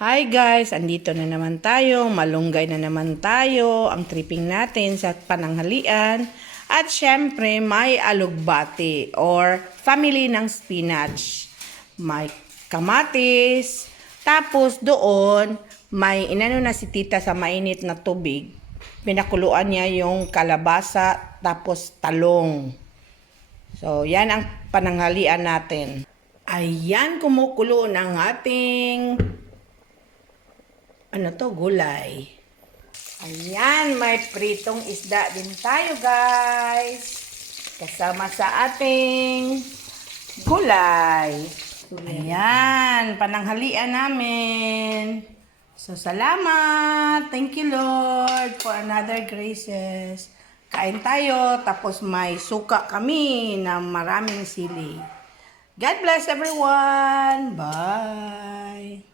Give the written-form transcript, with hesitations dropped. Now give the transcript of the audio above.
Hi guys, andito na naman tayo, malunggay na naman tayo, ang tripping natin sa pananghalian. At syempre, may alugbati or family ng spinach. May kamatis, tapos doon, may inano na si tita sa mainit na tubig. Pinakuluan niya yung kalabasa, tapos talong. So, yan ang pananghalian natin. Ayan, kumukulo ng ating gulay. Ayan, may pritong isda din tayo, guys. Kasama sa ating gulay. Ayan, pananghalian namin. So, salamat. Thank you, Lord, for another graces. Kain tayo, tapos may suka kami na maraming sili. God bless everyone. Bye.